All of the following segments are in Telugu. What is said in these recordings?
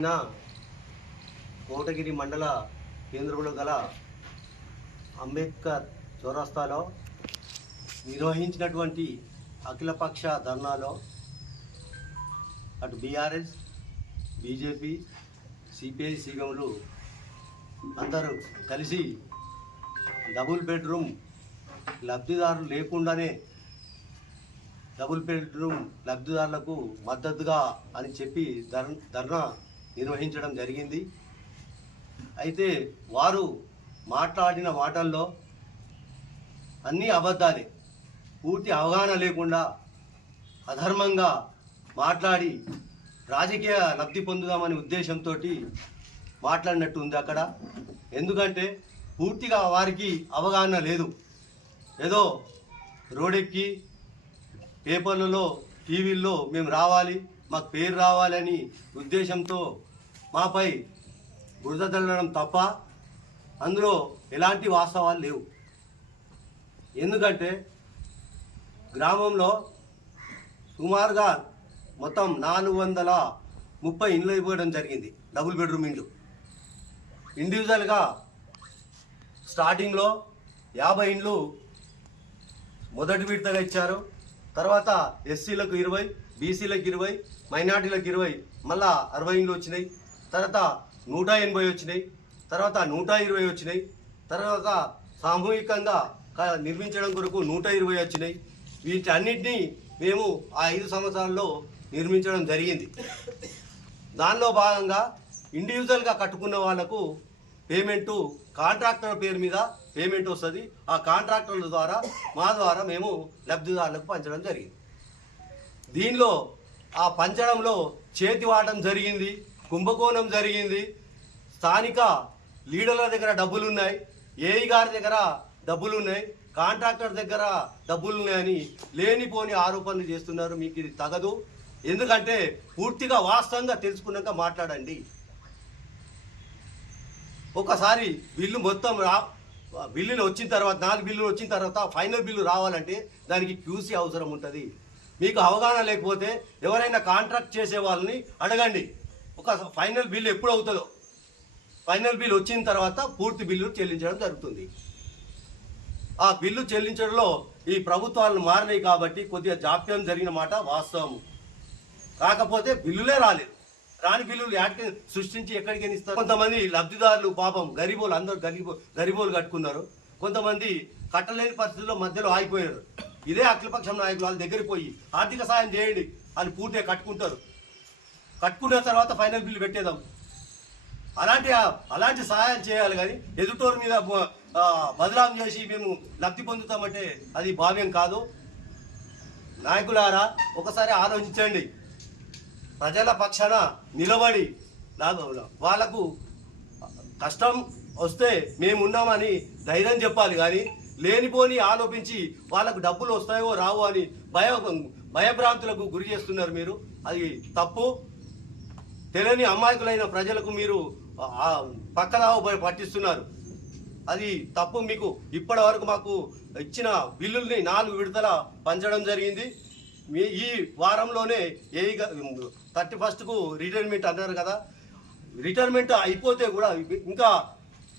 నిన్న కోటగిరి మండల కేంద్రంలో గల అంబేద్కర్ చౌరస్తాలో నిర్వహించినటువంటి అఖిలపక్ష ధర్నాలో అటు బీఆర్ఎస్ బీజేపీ సిపిఐ సిగంలు అందరూ కలిసి డబుల్ బెడ్రూమ్ లబ్ధిదారులు లేకుండానే డబుల్ బెడ్రూమ్ లబ్ధిదారులకు మద్దతుగా అని చెప్పి ధర్ ధర్నా నిర్వహించడం జరిగింది. అయితే వారు మాట్లాడిన మాటల్లో అన్నీ అబద్ధాలే పూర్తి అవగాహన లేకుండా అధర్మంగా మాట్లాడి రాజకీయ లబ్ధి పొందుదామనే ఉద్దేశంతో మాట్లాడినట్టు ఉంది అక్కడ. ఎందుకంటే పూర్తిగా వారికి అవగాహన లేదు. ఏదో రోడెక్కి పేపర్లలో టీవీల్లో మేము రావాలి మాకు పేరు రావాలని ఉద్దేశంతో మాపై బురద చల్లడం తప్ప అందులో ఎలాంటి వాస్తవాలు లేవు. ఎందుకంటే గ్రామంలో సుమారుగా మొత్తం నాలుగు వందల ముప్పై ఇండ్లు ఇవ్వడం జరిగింది డబుల్ బెడ్రూమ్ ఇండ్లు. ఇండివిజువల్గా స్టార్టింగ్లో యాభై ఇండ్లు మొదటి విడతగా ఇచ్చారు. తర్వాత ఎస్సీలకు ఇరవై బీసీలకు ఇరవై మైనార్టీలకు ఇరవై మళ్ళా అరవై ఇండ్లు వచ్చినాయి. తర్వాత నూట ఎనభై వచ్చినాయి తర్వాత నూట ఇరవై వచ్చినాయి తర్వాత సామూహికంగా నిర్మించడం కొరకు నూట ఇరవై వచ్చినాయి. వీటన్నిటినీ మేము ఆ ఐదు సంవత్సరాల్లో నిర్మించడం జరిగింది. దానిలో భాగంగా ఇండివిజువల్గా కట్టుకున్న వాళ్ళకు పేమెంటు కాంట్రాక్టర్ పేరు మీద పేమెంట్ వస్తుంది. ఆ కాంట్రాక్టర్ల ద్వారా మా ద్వారా మేము లబ్ధిదారులకు పంచడం జరిగింది. దీనిలో ఆ పంచడంలో చేతి వాడడం జరిగింది. కుంభకోణం జరిగింది. స్థానిక లీడర్ల దగ్గర డబ్బులు ఉన్నాయి ఏఈ గారి దగ్గర డబ్బులు ఉన్నాయి కాంట్రాక్టర్ దగ్గర డబ్బులు ఉన్నాయని లేనిపోని ఆరోపణలు చేస్తున్నారు. మీకు ఇది తగదు. ఎందుకంటే పూర్తిగా వాస్తవంగా తెలుసుకున్నాక మాట్లాడండి. ఒకసారి బిల్లు మొత్తం రా బిల్లులు వచ్చిన తర్వాత నాలుగు బిల్లులు వచ్చిన తర్వాత ఫైనల్ బిల్లు రావాలంటే దానికి క్యూసీ అవసరం ఉంటుంది. మీకు అవగాహన లేకపోతే ఎవరైనా కాంట్రాక్ట్ చేసే వాళ్ళని అడగండి. ఒక ఫైనల్ బిల్లు ఎప్పుడు అవుతుందో. ఫైనల్ బిల్ వచ్చిన తర్వాత పూర్తి బిల్లు చెల్లించడం జరుగుతుంది. ఆ బిల్లు చెల్లించడంలో ఈ ప్రభుత్వాలు మారినాయి కాబట్టి కొద్దిగా జాప్యం జరిగిన మాట వాస్తవం కాకపోతే బిల్లులే రాలేదు. రాని బిల్లులు యాడికి సృష్టించి ఎక్కడికి ఇస్తారు కొంతమంది లబ్ధిదారులు పాపం గరీబోలు అందరూ గరీబో గరీబోలు కట్టుకున్నారు. కొంతమంది కట్టలేని పరిస్థితుల్లో మధ్యలో ఆగిపోయారు. ఇదే అఖిలపక్షం నాయకులు వాళ్ళ దగ్గరికి పోయి ఆర్థిక సాయం చేయండి వాళ్ళు పూర్తిగా కట్టుకుంటారు. కట్టుకున్న తర్వాత ఫైనల్ బిల్లు పెట్టేదాం అలాంటి అలాంటి సహాయం చేయాలి కానీ ఎదుటోరు మీద బదలాం చేసి మేము లబ్ధి పొందుతామంటే అది భావ్యం కాదు. నాయకులారా ఒకసారి ఆలోచించండి. ప్రజల పక్షాన నిలబడి వాళ్ళకు కష్టం వస్తే మేమున్నామని ధైర్యం చెప్పాలి కానీ లేనిపోని ఆలోపించి వాళ్ళకు డబ్బులు వస్తాయో రావో అని భయ భయభ్రాంతులకు గురి చేస్తున్నారు మీరు. అది తప్పు. తెలియని అమాయకులైన ప్రజలకు మీరు ఆ, పక్కదావ పట్టిస్తున్నారు. అది తప్పు మీకు. ఇప్పటి వరకు మాకు ఇచ్చిన బిల్లుల్ని నాలుగు విడతల పంచడం జరిగింది. మీ ఈ వారంలోనే ఏ థర్టీ ఫస్ట్కు రిటైర్మెంట్ అన్నారు కదా. రిటైర్మెంట్ అయిపోతే కూడా ఇంకా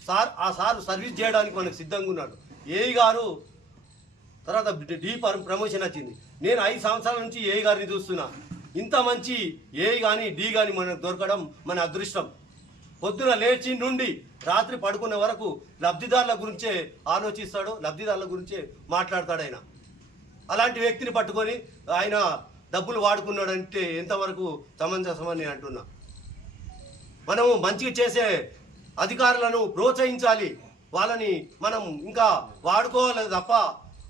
సార్ ఆ సార్ సర్వీస్ చేయడానికి మనకు సిద్ధంగా ఉన్నాడు. ఏఈ గారు తర్వాత డీ ప్రమోషన్ వచ్చింది. నేను ఐదు సంవత్సరాల నుంచి ఏఈ గారిని చూస్తున్నా. ఇంత మంచి ఏ కానీ డి కానీ మనకు దొరకడం మన అదృష్టం. పొద్దున లేచి నుండి రాత్రి పడుకునే వరకు లబ్ధిదారుల గురించే ఆలోచిస్తాడు లబ్ధిదారుల గురించే మాట్లాడతాడు ఆయన. అలాంటి వ్యక్తిని పట్టుకొని ఆయన డబ్బులు వాడుకున్నాడంటే ఎంతవరకు సమంజసమని అంటున్నా. మనము మంచిగా చేసే అధికారులను ప్రోత్సహించాలి. వాళ్ళని మనం ఇంకా వాడుకోవాలి తప్ప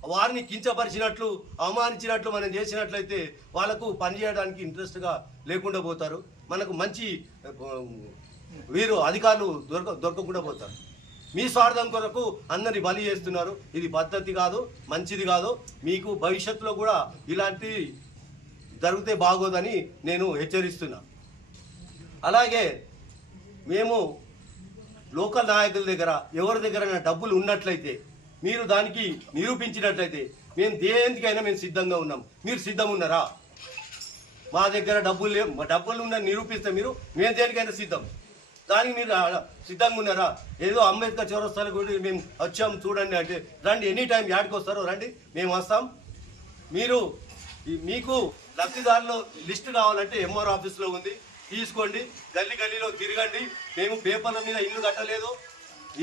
వారిని కించపరిచినట్లు అవమానించినట్లు మనం చేసినట్లయితే వాళ్ళకు పనిచేయడానికి ఇంట్రెస్ట్గా లేకుండా పోతారు. మనకు మంచి వీరు అధికారులు దొరక దొరకకుండా పోతారు. మీ స్వార్థం కొరకు అందరిని బలి చేస్తున్నారు. ఇది పద్ధతి కాదు మంచిది కాదు. మీకు భవిష్యత్తులో కూడా ఇలాంటి జరిగితే బాగోదని నేను హెచ్చరిస్తున్నా. అలాగే మేము లోకల్ నాయకుల దగ్గర ఎవరి దగ్గర డబ్బులు ఉన్నట్లయితే మీరు దానికి నిరూపించినట్లయితే మేము దేనికైనా మేము సిద్ధంగా ఉన్నాం. మీరు సిద్ధంగా ఉన్నారా మా దగ్గర డబ్బులు లేవు. మా డబ్బులు ఉన్న నిరూపిస్తే మీరు మేము దేనికైనా సిద్ధం. దానికి మీరు సిద్ధంగా ఉన్నారా ఏదో అంబేద్కర్ చౌరస్తాల గురించి మేము వచ్చాం చూడండి అంటే రండి ఎనీ టైం యాడికి వస్తారో రండి మేము వస్తాం. మీరు మీకు లబ్ధిదారులు లిస్ట్ కావాలంటే ఎంఆర్ ఆఫీస్లో ఉంది. తీసుకోండి గల్లీ గల్లీలో తిరగండి. మేము పేపర్ల మీద ఇల్లు కట్టలేదు.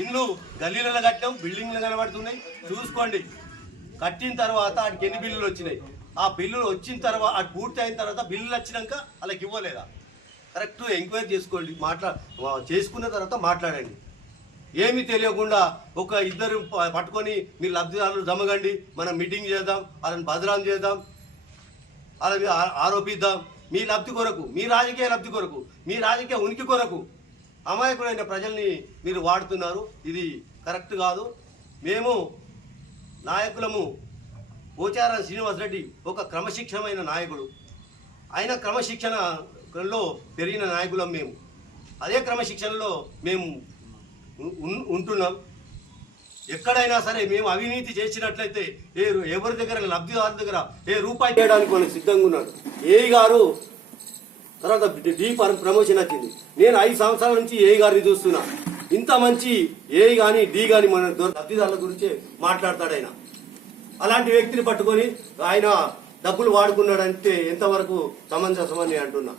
ఇల్లు గల్లీలలో కట్టాం బిల్డింగ్లు కనబడుతున్నాయి. చూసుకోండి. కట్టిన తర్వాత ఆడికి ఎన్ని బిల్లులు వచ్చినాయి? ఆ బిల్లులు వచ్చిన తర్వాత అది పూర్తి అయిన తర్వాత బిల్లులు వచ్చినాక వాళ్ళకి ఇవ్వలేదా? కరెక్ట్ ఎంక్వైరీ చేసుకోండి. మాట్లా చేసుకున్న తర్వాత మాట్లాడండి. ఏమీ తెలియకుండా ఒక ఇద్దరు పట్టుకొని మీరు లబ్ధిదారులు జమగండి. మనం మీటింగ్ చేద్దాం వాళ్ళని బదనాం చేద్దాం వాళ్ళని ఆరోపిద్దాం. మీ లబ్ధి కొరకు మీ రాజకీయ లబ్ధి కొరకు మీ రాజకీయ ఉనికి కొరకు అమాయకుడైన ప్రజల్ని మీరు వాడుతున్నారు. ఇది కరెక్ట్ కాదు. మేము నాయకులము పోచారం శ్రీనివాస్ రెడ్డి ఒక క్రమశిక్షణమైన నాయకుడు. ఆయన క్రమశిక్షణలో పెరిగిన నాయకులం మేము. అదే క్రమశిక్షణలో మేము ఉంటున్నాం. ఎక్కడైనా సరే మేము అవినీతి చేసినట్లయితే ఏ ఎవరి దగ్గర లబ్ధిదారు దగ్గర ఏ రూపాయి చేయడానికి మనం సిద్ధంగా ఉన్నాడు ఏ గారు తర్వాత డి ఫార్మ్ ప్రమోషన్ వచ్చింది. నేను ఐదు సంవత్సరాల నుంచి ఏ గారిని చూస్తున్నా. ఇంత మంచి ఏ గాని డి గాని మన దొర- లబ్ధిదారుల గురించే మాట్లాడతాడు ఆయన. అలాంటి వ్యక్తిని పట్టుకొని ఆయన డబ్బులు వాడుకున్నాడంటే ఎంతవరకు సమంజసమని అంటున్నా.